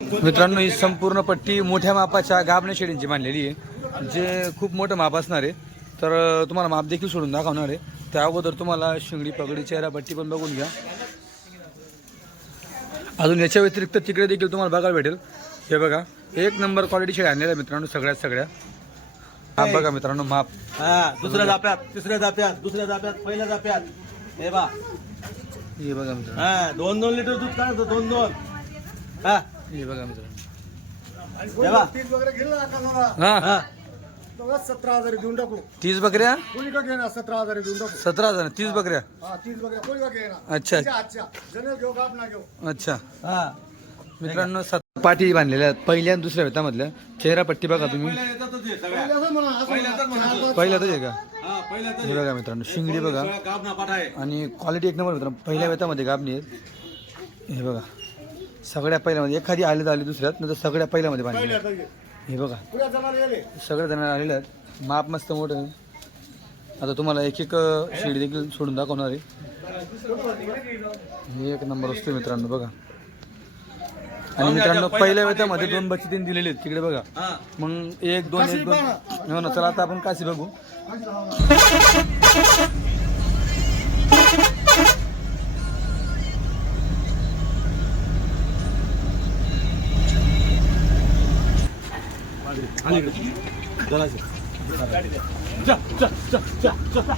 मित्रांनो ही संपूर्ण पट्टी मोठ्या मापाच्या गाबणे शेडींची बांधलेली आहे. जे खूप मोठं माप असणार आहे. तर तुम्हाला माप देखील सोडून दाखवणार आहे. त्या अगोदर तुम्हाला शिंगडी पगडी चेहरा पट्टी पण बघून घ्या. अजून याच्या व्यतिरिक्त तिकडे देखील तुम्हाला बघायला भेटेल. हे बघा एक नंबर क्वालिटी शेड आणलेल्या आहे मित्रांनो सगळ्यात सगळ्या. माप बघा मित्रांनो माप. हा दुसऱ्या जाप्यात तिसऱ्या जाप्यात दुसऱ्या जाप्यात पहिल्या जाप्यात हे बा. हे बघा मित्रांनो. दोन दोन लिटर दूध काढायचं दोन दोन. हा. हे बघा मित्रांनो. हे. हा. हा सतरा हजार देऊन टाकू. तीस बकऱ्या? कोणी का घेणार सतरा हजार देऊन टाकू? सतरा हजार तीस बकऱ्या. हा तीस वगैरे कोणी का घेणार अच्छा. अच्छा अच्छा. जनरल घेऊ का ना घेऊ? अच्छा. हा. मित्रांनो सात पाठी बांधलेल्या आहेत. पहिल्या आणि दुसऱ्या वेतामधल्या चेहरा पट्टी बघा तुम्ही. पहिल्या हे आहे का? हा बघा मित्रांनो शिंगडी बघा. आणि क्वालिटी एक नंबर मित्रांनो. पहिल्या वेतामध्ये गाबणी आहेत. हे बघा. सगळ्या पहिल्यामध्ये एखादी आली तर आली दुसऱ्यात नंतर सगळ्या पहिल्यामध्ये बांधली. हे बघा. पुऱ्या जणार गेले सगळे जण आलेले आहेत. माप मस्त मोठं आता तुम्हाला एक एक शेडी देखील सोडून दाखवणार आहे. हे एक नंबर असतो मित्रांनो बघा. आणि मित्रांनो पहिल्या वेतामध्ये दोन बच्चे तीन दिलेले आहेत. तिकडे बघा. हा. मग एक दोन एक दोन. हो ना चला आता आपण काशी बघू. 아니 나가세요. 자, 자, 자, 자, 자, 자.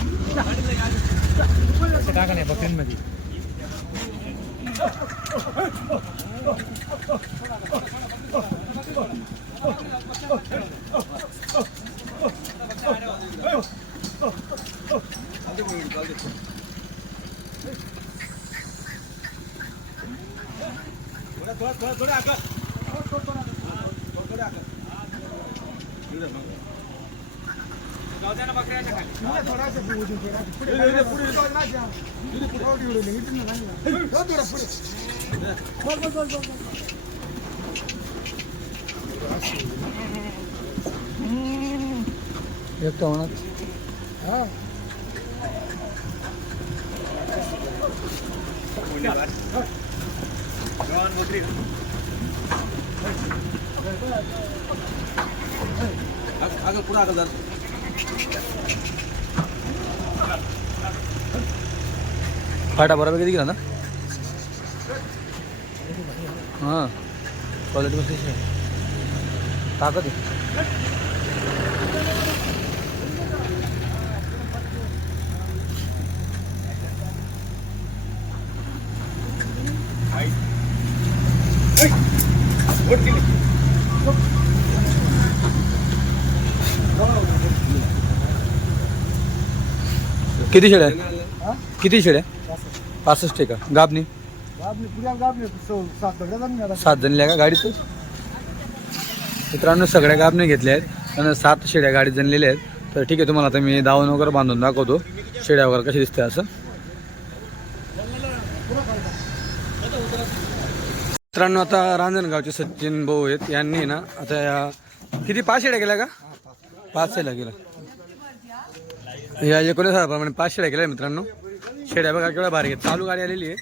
나가네, 버튼 말이. Oh, oh, oh, oh, oh, oh. एक होणार अगं पुढे अगं जरा. फाटा बरोबर किती गेला ना हां क्वालिटी मस्त आहे ताकद आहे किती शेड्या हा? किती शेड्या पासष्ट आहे का? सो- सात गेला. जणल्या का गाडीतच? मित्रांनो सगळ्या गाबने घेतल्या आहेत. आणि सात शेड्या गाडीत जनलेल्या आहेत. तर ठीक आहे तुम्हाला आता मी दावण वगैरे बांधून दाखवतो. शेड्या वगैरे कशी दिसते असं. मित्रांनो आता रांजणगावचे सचिन भाऊ आहेत. यांनी ना आता या किती पाच शेड्या गेल्या का? पाच शेड्या गेल्या या एकोणीस हजारप्रमाणे पाच शेड्या गेल्या मित्रांनो. शेड्या बघा केवढ्या भारी आहेत. चालू गाडी आलेली आहे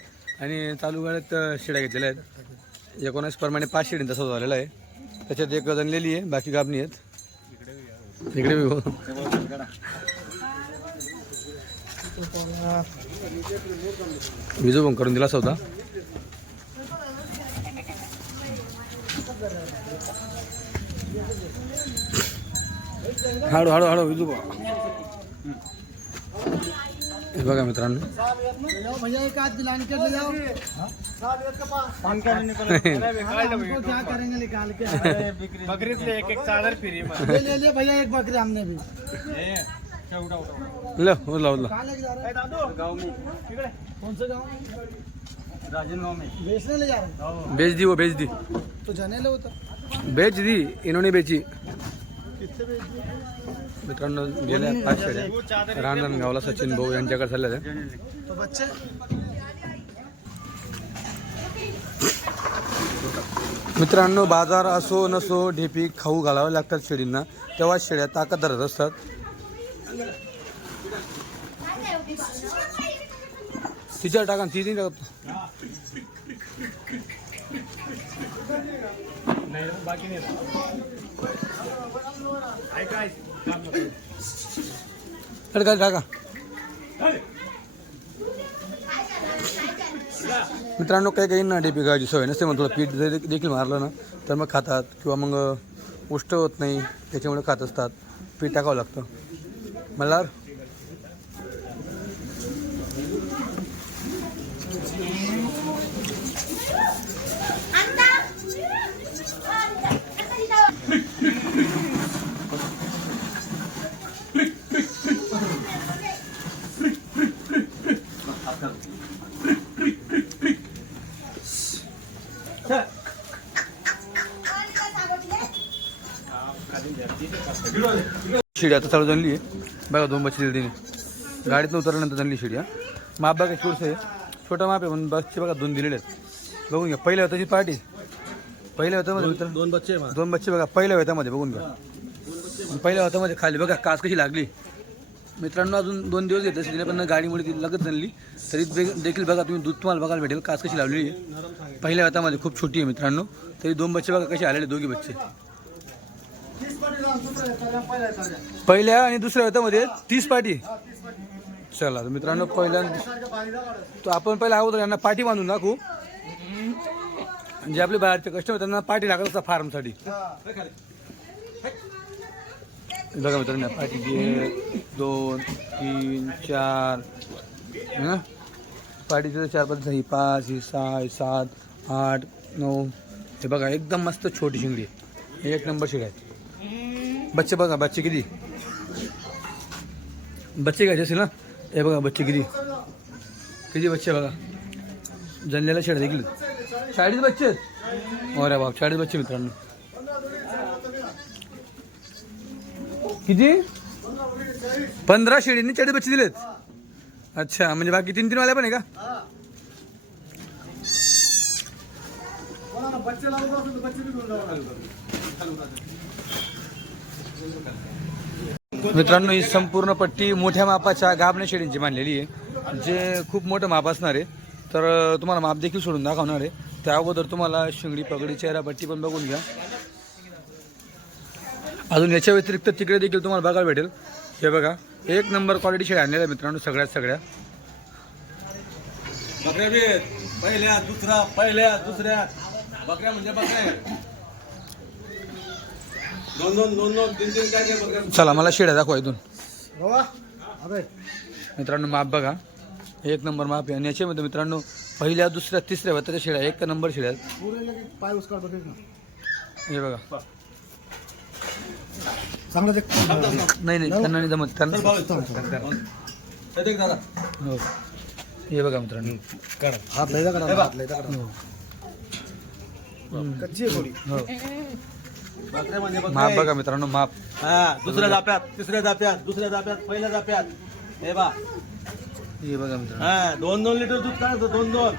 आणि चालू गाड्यात शेड्या घेतलेल्या आहेत. एकोणीस प्रमाणे पाच शेडींचा सौदा झालेला आहे. त्याच्यात एक जणलेली आहे बाकी गाबणी आहेत. इकडे बी विजू पण करून दिला होता हळू हळू हळू विजू बा हे बघा मित्रांनो. भैया एक आध दिलाने के ले जाओ सात एक का पास पान का नहीं निकल हमको क्या करेंगे निकाल के बकरी से एक एक चादर फ्री में ये ले भैया एक बकरी हमने भी उठा उठा ल उरला उरला कहाँ लेके जा रहे दादू गाँव में कौन से गाँव राजन गाँव में बेचने ले जा रहे बेच दी वो बेच दी. तो जाने लो उधर बेच दी इन्होंने बेची. मित्रांनो गेल्या पाच शेड्या रांजणगावला सचिन भाऊ यांच्याकडे चालल्या तो मित्रांनो बाजार असो नसो ढेपी खाऊ घालावे लागतात शेळींना. तेव्हा शेळ्या ताकद धरत असतात. तिच्यावर टाका ती नाही टाकत. तर काय टाका मित्रांनो काही काही ना डीपी गायची सवय नसते मग थोडं पीठ जरी देखील मारलं ना तर मग खातात. किंवा मग उष्ट होत नाही त्याच्यामुळे खात असतात. पीठ टाकावं लागतं. मला शिडी आता चालू झाली आहे. बघा दोन बच्चे दिली तिने गाडीतून उतरल्यानंतर झाली शिडी हा माप बघा छोटं आहे. छोटं माप आहे पण बसचे बघा दोन दिलेले आहेत. बघून घ्या. पहिल्या होत्याची पार्टी पहिल्या होत्यामध्ये मित्र दोन बच्चे दोन बच्चे बघा पहिल्या होत्यामध्ये बघून घ्या. पहिल्या होत्यामध्ये खाली बघा कास कशी लागली. मित्रांनो अजून दोन दिवस घेतले तिने पण गाडीमुळे ती लगत झाली तरी देखील बघा तुम्ही दूध तुम्हाला बघायला भेटेल कास कशी लावलेली आहे. पहिल्या हातामध्ये खूप छोटी आहे मित्रांनो. तरी दोन बच्चे बघा कसे आलेले दोघी बच्चे तीस पटी जाऊन दुसरं येतात, पहिल्या आणि दुसऱ्या हातामध्ये तीस पाटी? चला तर मित्रांनो पहिल्या सारखं भारी दाखवलं. तो आपण पहिला अगोदर यांना पाठी बांधून दाखवू. जे आपले बाहेरचे कस्टमर त्यांना पाठी लागत असतात फार्मसाठी. बघा मित्रांनो पाठी एक दोन तीन चार. हं? पाठीचे चार पाच ही पाच ही सहा ही सात आठ नऊ. हे बघा एकदम मस्त छोटी शिंगडी एक नंबर आहे. बच्चे बघा बच्चे किती? बच्चे घ्यायचे असेल ना? हे बघा बच्चे किती? किती बच्चे बघा? जनलेला शेड देखील चाळीस बच्चे? अरे बाप चाळीस बच्चे मित्रांनो. किती? पंधरा शेळींनी चाळीस बच्चे दिलेत. अच्छा म्हणजे बाकी तीन तीन वाल्या पण आहे का? बच्चे लागत असेल तर बच्चे बी घेऊन जावं लागेल. मित्रांनो ही संपूर्ण पट्टी मोठ्या मापाच्या गाबणे शेडींची बांधलेली आहे. जे खूप मोठं माप असणार आहे. तर तुम्हाला माप देखील सोडून दाखवणार आहे. त्या अगोदर तुम्हाला शिंगडी पगडी चेहरा पट्टी पण बघून घ्या. अजून याच्या व्यतिरिक्त तिकडे देखील तुम्हाला बघायला भेटेल. हे बघा एक नंबर क्वालिटी शेड आणलेल्या मित्रांनो सगळ्यात सगळ्या. बकऱ्या पहिल्या दुसऱ्या पहिल्या दुसऱ्या. बकऱ्या म्हणजे बकऱ्या आहेत. दोन दोन दोन दोन तीन तीन काय काय बकऱ्या चला मला शेड्या दाखवा इथून. रवा? अबे. मित्रांनो माप बघा. एक नंबर माप आहे. आणि याच्यामध्ये मित्रांनो पहिल्या दुसऱ्या तिसऱ्या वत्याच्या शेड्या. एक नंबर शेड्या हे बघा. नाही नाही त्यांना नाही जमत. त्यांना हो. हे बघा मित्रांनो. हात लय करा हात लय करा हो. हो माप बघा मित्रांनो माप. हा दुसऱ्या दाप्यात तिसऱ्या दाप्यात दुसऱ्या दाप्यात पहिल्या दाप्यात हे बा. हे बघा मित्रांनो. हा दोन दोन लिटर दूध काढतो दोन दोन.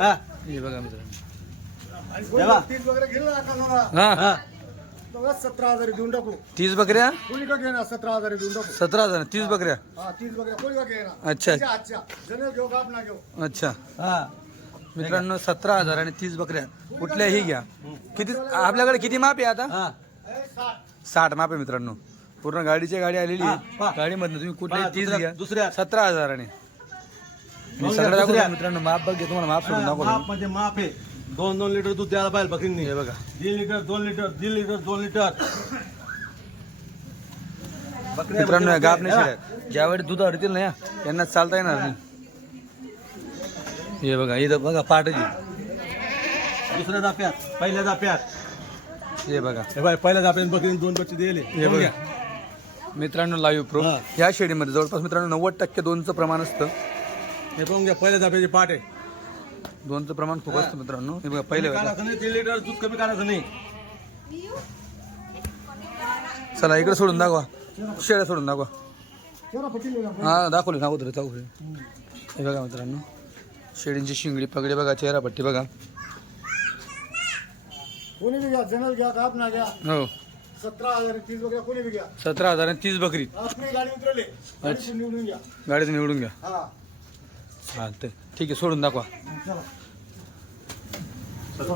हा. हे बघा मित्रांनो. हे बा. तीस वगैरे घेऊन नका नका हा. हा. सतरा हज़ार देऊन टाकू. तीस बकऱ्या? कोणी का घेणार सतरा हज़ार देऊन टाकू? सतरा हज़ार तीस बकऱ्या. हा तीस वगैरे कोणी का घेणार अच्छा. अच्छा अच्छा. जण घेऊ का आपण घेऊ. अच्छा. हा. मित्रांनो सतरा हजार आणि तीस बकऱ्या. कुठल्याही घ्या. किती आपल्याकडे किती माप आहे आता? हा. साठ माप आहे मित्रांनो. पूर्ण गाडीची गाडी आलेली हा, आहे पहा. गाडीमधनं तुम्ही कुठल्याही तीस दुसऱ्या- घ्या. दुसऱ्या. सतरा हजाराने. मी दुसऱ्या- सगळं दाखवतो दुसऱ्या. मित्रांनो माप बघ तुम्हाला माप सोडून माप दाखवतो म्हणजे माप आहे. दोन दोन लिटर दूध द्यायला पाहिजे बकरींनी हे बघा. दीड लिटर दोन लिटर दीड लिटर दोन लिटर. बकऱ्या मित्रांनो या म्हणजे गाप नाही ज्यावेळी दूध अडतील ना या यांना चालता येणार नाही. हे बघा इथं बघा पाटाची दुसऱ्या दाप्यात पहिल्या दाप्यात. हे बघा. हे बाय पहिल्या दाप्यात बकरीने दोन बच्चे दिले. हे बघा. मित्रांनो लाईव्ह प्रो हा. या शेडीमध्ये जवळपास मित्रांनो नव्वद टक्के दोनचं प्रमाण असतं. हे पाहून घ्या पहिल्या दाप्याची पाठ आहे. दोनचं प्रमाण खूप असतं मित्रांनो. हे बघा पहिले बघा. काढायचं नाही दीड लिटर दूध कमी काढायचं नाही. चला इकडे सोडून दाखवा. शेड्या सोडून दाखवा. हा दाखवले दाखवतो दाखवले हे बघा मित्रांनो. शेडींची शिंगडी पगडी बघा चेहरा पट्टी बघा. कोणी बी घ्या जनरल घ्या का आपण घ्या. हो. सतरा हजार तीस वगैरे कोणी बी घ्या. सतरा हजार आणि तीस बकरी. आपली गाडी उतरले गाडी निवडून घ्या. गाडीचं निवडून घ्या. हा. हा ते ठीक आहे सोडून दाखवा. चला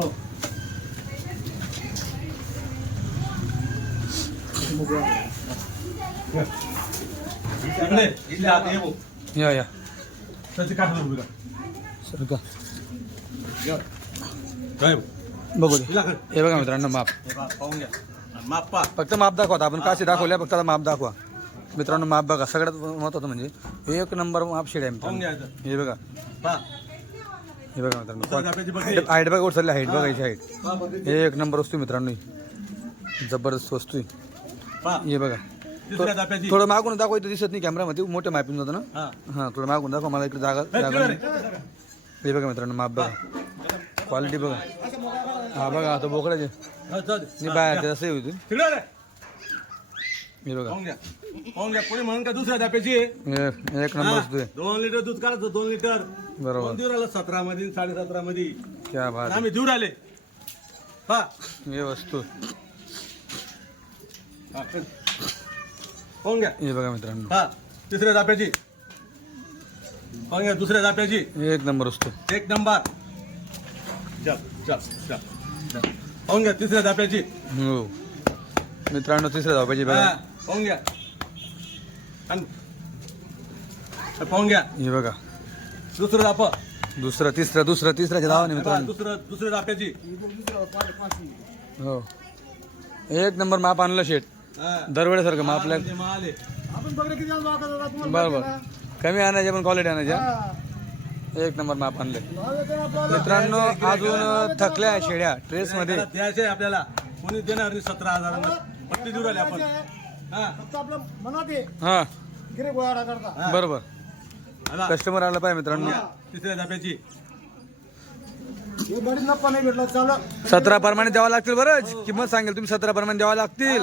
इकडे इथले हात ये भाऊ. या या. त्याची काठ उभी. बघू दे. हे बघा मित्रांनो माप. हे पहा, पाहून घ्या. माप फक्त माप दाखवा आता. आपण काशी दाखवल्या फक्त आता माप दाखवा. मित्रांनो माप बघा. सगळ्यात महत्वाचं म्हणजे एक नंबर माप शेड आहे मित्रांनो. हे बघा. हे बघा मित्रांनो हाईट बघा उचलली. हाईट बघायची हाईट. हे एक नंबर वस्तू मित्रांनो. जबरदस्त वस्तू हे बघा. थोडं मागून दाखवा इथं दिसत नाही कॅमेरामध्ये मोठं मॅपिंग होतं ना? हा. थोडं मागून दाखवा. मला इकडे जागा जागा. हे बघा मित्रांनो माप बघा. क्वालिटी बघा. हा बघा आता बोकडाचे. नाही बाहेर असं होती. हे बघा. कोणी म्हणून का दुसऱ्या दाप्याची एक नंबर दोन लिटर दूध काढायचं दोन लिटर. बरोबर. कोण देऊ राहिलं सतरा मध्ये साडे सतरा मध्ये. क्या बात आम्ही देऊ राहिले हा. हे वस्तू. हा. पाहून घ्या. हे बघा मित्रांनो. हा. तिसऱ्या दाप्याची पाहून घ्या दुसऱ्या दाप्याची हे एक नंबर वस्तू एक नंबर. चल चल चल चल. पाहून घ्या तिसऱ्या दाप्याची हो. मित्रांनो तिसऱ्या धावपाची बघा. हा पाहून घ्या. आण. हे पाहून घ्या. हे बघा. दुसरं दाप दुसरं तिसरं दुसरं तिसऱ्याच्या धावाने मित्रांनो. दुसरं दुसऱ्या दाप्याची हो. एक नंबर माप आणलं शेट हा. दरवेळेसारखं माप आपल्या म्हणजे माल आहे. आपण बघलं कमी आणायच्या पण क्वालिटी आणायच्या ना? एक नंबर माप आणले. मित्रांनो अजून थकल्या शेड्या ट्रेस मध्ये द्यायचे आपल्याला. कोणी देणार सतरा हजार. पट्टी देऊ राहिले आपण. हा. फक्त आपलं मनात आहे. हा. गिरे गोळा करता. हा. बरोबर. आला. कस्टमर आला पाहिजे मित्रांनो. तिसऱ्या सतरा प्रमाणे द्यावं लागतील बरं किंमत सांगेल तुम्ही सतरा प्रमाणे द्यावं लागतील.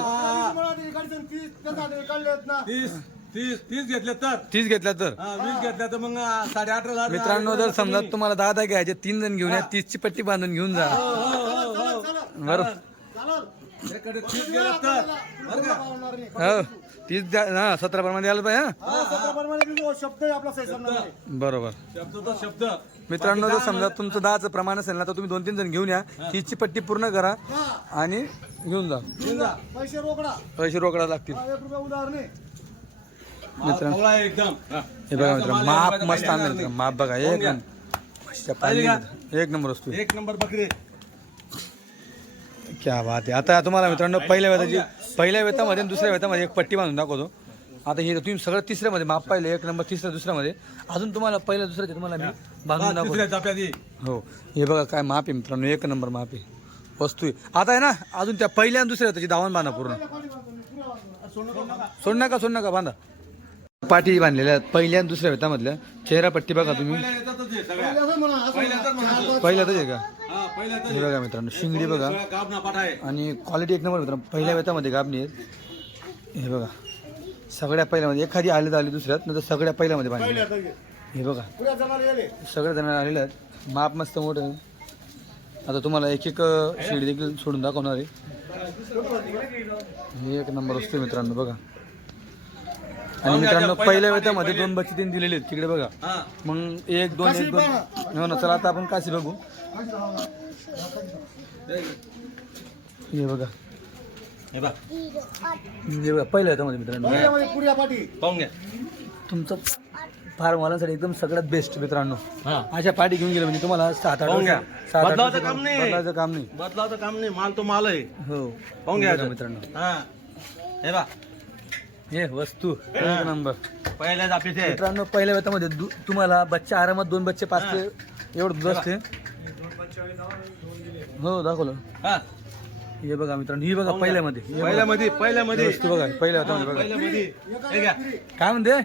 तीस घेतले तर. तीस घेतल्या तर. हा, वीस घेतल्या तर मग आ, साडे अठरा हजार मित्रांनो जर समजा तुम्हाला दहा दहा घ्यायचे तीन जण घेऊन या तीसची पट्टी बांधून घेऊन जा. बरोबर एकडे तीस गेलं तर. बरं का? आवडणार नाही. हो तीस द्या हा सतरा प्रमाणे द्यायला पाहिजे हा? हा, शब्द आहे आपला. बरोबर. शब्द तर शब्द. मित्रांनो जर समजा तुमचं दहाचं प्रमाण असेल ना तर तुम्ही दोन तीन जण घेऊन या. तीसची पट्टी पूर्ण करा हा, आणि घेऊन जा. घेऊन जा. पैसे रोकडा. पैसे रोकडा लागतील. हा, एक रुपया उधार नाही. एकदम. हा. बघा मित्र माप मस्त आणलं माप बघा एक. नंबर. एक नंबर वस्तू. एक नंबर बकरी. क्या बात आहे. आता तुम्हाला मित्रांनो पहिल्या वेताची पहिल्या वेतामध्ये आणि दुसऱ्या वेतामध्ये एक पट्टी बांधून दाखवतो. आता हे तुम्ही सगळं तिसऱ्यामध्ये माप पाहिले एक नंबर तिसऱ्या दुसऱ्यामध्ये. अजून तुम्हाला पहिल्या दुसऱ्याचे तुम्हाला मी बांधून हा, दाखवतो. हो. हे बघा काय माप आहे मित्रांनो एक नंबर माप आहे. वस्तू आहे. आता आहे ना अजून त्या पहिल्या आणि दुसऱ्या त्याची दावण बांधा पूर्ण. सोड नका सोड नका बांधा. पाठी बांधलेल्या आहेत. पहिल्या आणि दुसऱ्या वेतामधल्या चेहरा पट्टी बघा तुम्ही. पहिल्या सगळ्या. पहिल्यातच आहे का? हा बघा मित्रांनो शिंगडी बघा. आणि क्वालिटी एक नंबर मित्रांनो पहिल्या वेतामध्ये गाबणी आहेत. हे बघा. सगळ्या पहिल्यामध्ये एखादी आली तर आली दुसऱ्यात नाही तर सगळ्या पहिल्यामध्ये बांधली हे. बघा. पुऱ्या जणाला गेले सगळे जण आलेले आहेत. माप मस्त मोठं आहे. आता तुम्हाला एक एक शेड देखील सोडून दाखवणार आहे. हे एक नंबर असतो मित्रांनो बघा. आणि मित्रांनो पहिल्या वेतामध्ये दोन बच्चे तीन दिलेले आहेत. तिकडे बघा. हा. मग एक दोन एक दोन. हो ना चला आता आपण काशी बघू. हे बघा. हे बघ. हे बघा पहिल्या वेतामध्ये मित्रांनो. तुमचं फार मालांसाठी एकदम सगळ्यात बेस्ट मित्रांनो. हा. अशा पाठी घेऊन गेले म्हणजे तुम्हाला सात आठ. सात आठ बदलावचं काम नाही. बदलावचं काम नाही. बदलावचं काम नाही. माल तो माल आहे. हो. पाहून घ्या मित्रांनो. हा. हे बा हे वस्तू. एक नंबर. मित्रांनो पहिल्या वेतामध्ये दु- तुम्हाला बच्चे आरामात दोन बच्चे पाच ते एवढं दूध असते. हो दाखवलं. हा. हे बघा मित्रांनो ही बघा पहिल्यामध्ये. हे बघा. पहिल्यामध्ये पहिल्यामध्ये. वस्तू बघा पहिल्या वेतामध्ये बघा. पहिल्यामध्ये. हे घ्या. काय म्हणते?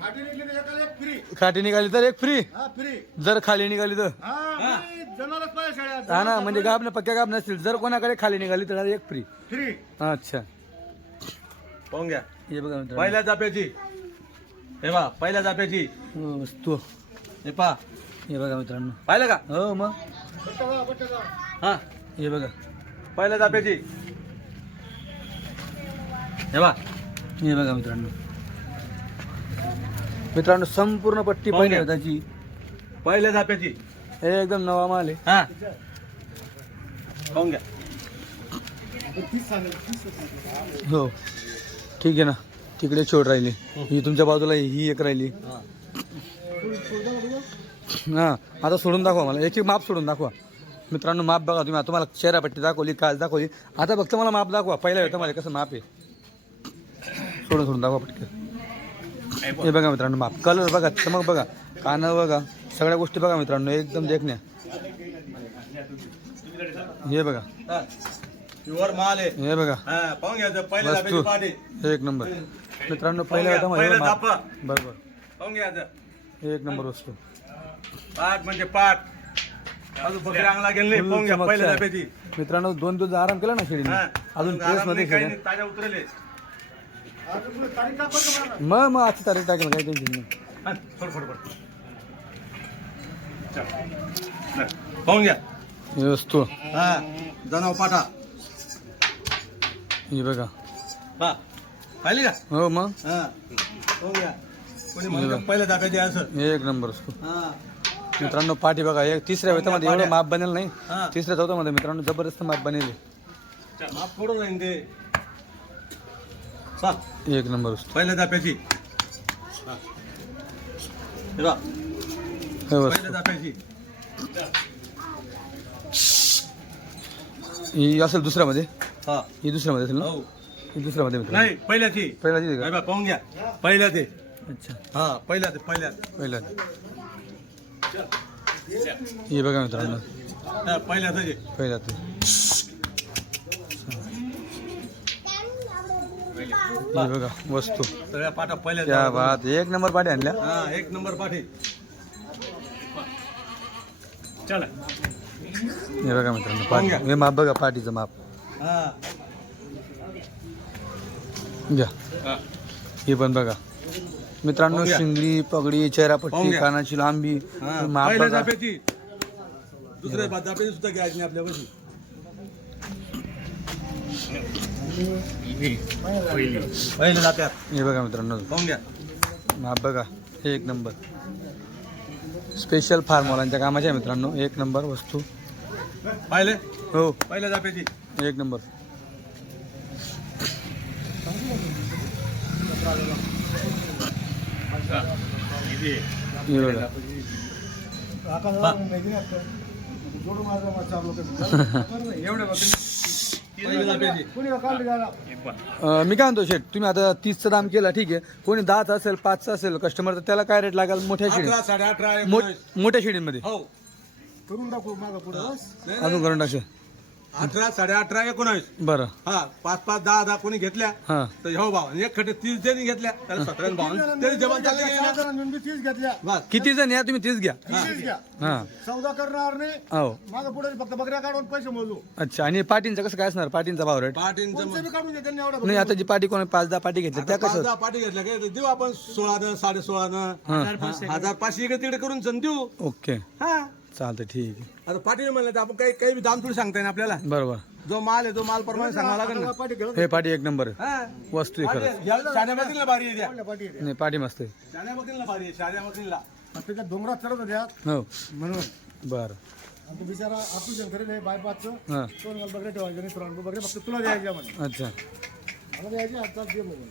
पाठी निघली तर एकाला एक फ्री खाटी निघाली तर एक फ्री हा फ्री जर खाली निघाली तर. हा शाळेत. हा ना म्हणजे गाब पक्क्या गाब नसतील जर कोणाकडे खाली निघाली तर एक फ्री फ्री अच्छा. पाहून घ्या. हे बघा मित्रांनो. पहिल्या जाप्याची हे बा पहिल्या जाप्याची हो, वस्तू. हे पा हे बघा मित्रांनो. पाहिलं का? हो मग. हा. हे बघा. पहिल्या जाप्याची हे बा हे बघा मित्रांनो. मित्रांनो संपूर्ण पट्टी पाहून घ्या. त्याची पहिल्या जाप्याची एकदम नवा माल आहे. हा. पाहून घ्या. हो. ठीक आहे ना. तिकडे छोट राहिली. ही तुमच्या बाजूला ही एक राहिली. हां आता सोडून दाखवा मला. एक एक माप सोडून दाखवा. मित्रांनो माप बघा तुम्ही. आता तुम्हाला चेहरापट्टी दाखवली काल दाखवली. आता फक्त मला माप दाखवा. पहिला वेळेस मला कसं माप आहे. सोडून सोडून दाखवा पटकन. हे बघा मित्रांनो माप. कलर बघा चमक बघा. कानं बघा. सगळ्या गोष्टी बघा मित्रांनो एकदम देखण्या. हे बघा. प्युअर माल आहे. हे बघा. हा पाहून घ्यायचं पहिल्या वस्तू. दाब्याची पाठी. एक नंबर. मित्रांनो पहिल्या पहिलं. बरोबर. पाहून घ्यायचं एक नंबर वस्तू. पाठ म्हणजे पाठ. अजून बकरी अंगला गेली नाही. पाहून घ्या चमक पहिल्या आहे. दाब्याची. दिवस दोन दिवस आराम केला ना शेळीने? हा. अजून प्रेस आराममध्ये नाही, काही शेळ्या. नाही, ताज्या उतरले. मग मग आजची तारीख टाकेल काही टेन्शन नाही. हा, फड फड फड. चल. चल. पाहून घ्या. ही वस्तू. हा जनाव पाठा. ही बघा. हा पाहिली का? हो मग. हा. पाहून घ्या कोणी म्हणलं दाब्याची असं. एक नंबर वस्तू हा. मित्रांनो पाठी बघा. एक तिसऱ्या वेतामध्ये एवढं माप बनेल नाही. हा. तिसऱ्या चौथ्यामध्ये मित्रांनो जबरदस्त माप बनेल पडून राहील ते. पहा, एक नंबर वस्तू पहिल्या दाब्याची हा. हे पहा, हे पहिल्या वस्तू दाब्याची ही असेल दुसऱ्यामध्ये हा. ही दुसऱ्यामध्ये असेल ना? हो. ही दुसऱ्यामध्ये मित्रांनो नाही पहिल्याची पहिला तिथे का? पहा, पाहून घ्या. पहिल्या ते. अच्छा. हा पहिल्या ते पहिल्या पहिला ही बघा मित्रांनो. हा, पहिल्याच आहे. पहिला ते. ही बघा वस्तू. सगळ्या पाठा पहिल्या त्या बात. एक नंबर पाठी आणल्या. हा एक नंबर पाठी. चला. हे बघा मित्रांनो पाठी. हे माप बघा पाठीचं माप. घ्या. हा. हे पण बघा. मित्रांनो. शिंगडी पगडी चेहरापट्टी. कानाची लांबी हा, हे बघा. दुसऱ्या सुद्धा घ्यायची नाही हे मित्रांनो. माप बघा. एक नंबर. स्पेशल फार्मवाल्यांच्या कामाच्या मित्रांनो. एक नंबर वस्तू. पाहिले? हो. पहिल्या जापेची. एक नंबर. हे मी काय म्हणतो शेठ तुम्ही आता तीसचं दाम केला ठीक आहे. कोणी दहाचं असेल पाचचं असेल कस्टमर तर त्याला काय रेट लागेल? मोठ्या शिडी. मोठ्या शिडीमध्ये. हो. करून टाकू अजून करून टाकशे अठरा साडे अठरा एकोणावीस बरं. हा पाच पाच दहा दहा कोणी घेतल्या हां. तर हो भाव एक खटे तीस जणी घेतल्या त्याला सतरा भाव तरी तीस घेतल्या. बस. किती जण? या तुम्ही तीस घ्या. तीस घ्या. हां. सौदा करणार नाही. हो. मागं पुढे फक्त बकऱ्या काढून पैसे मोजू. अच्छा आणि पाटींचं कसं काय असणार? पाटींचा भाव रेट पाटींचं कोणते बी काढून घे त्यांनी एवढा नाही आता जी पाटी कोणी पाच दहा पाटी घेतल्या त्या कसं? दहा पाठी घेतल्या काय तर देऊ आपण? सोळानं साडे सोळानं हजार पाचशे इकडे तिकडे करून सण देऊ. ओके. हा. चालतं ठीक आहे. आता पाटील म्हणलं तर आपण काही काही बी दाम थोडी सांगता येईल आपल्याला. बरोबर. जो माल आहे तो माल प्रमाणे सांगावा लागेल ना. पाठी हे पाटी एक नंबर आहे. हा. वस्तू आहे खरंच या शाण्या बघील ना भारी आहे त्या. पाठी. नाही पाटी मस्त आहे. शाण्या बघील ना भारी आहे शाण्या त्याच्या डोंगरात चढत होत्या. हो. म्हणून. बरं. आणि तो बिचारा ऑपरेशन करेल हे बायपासचं. हां. ठेवायचे नाही फक्त तुला द्यायच्या म्हणे अच्छा. मला द्यायचे आता दे म्हणून.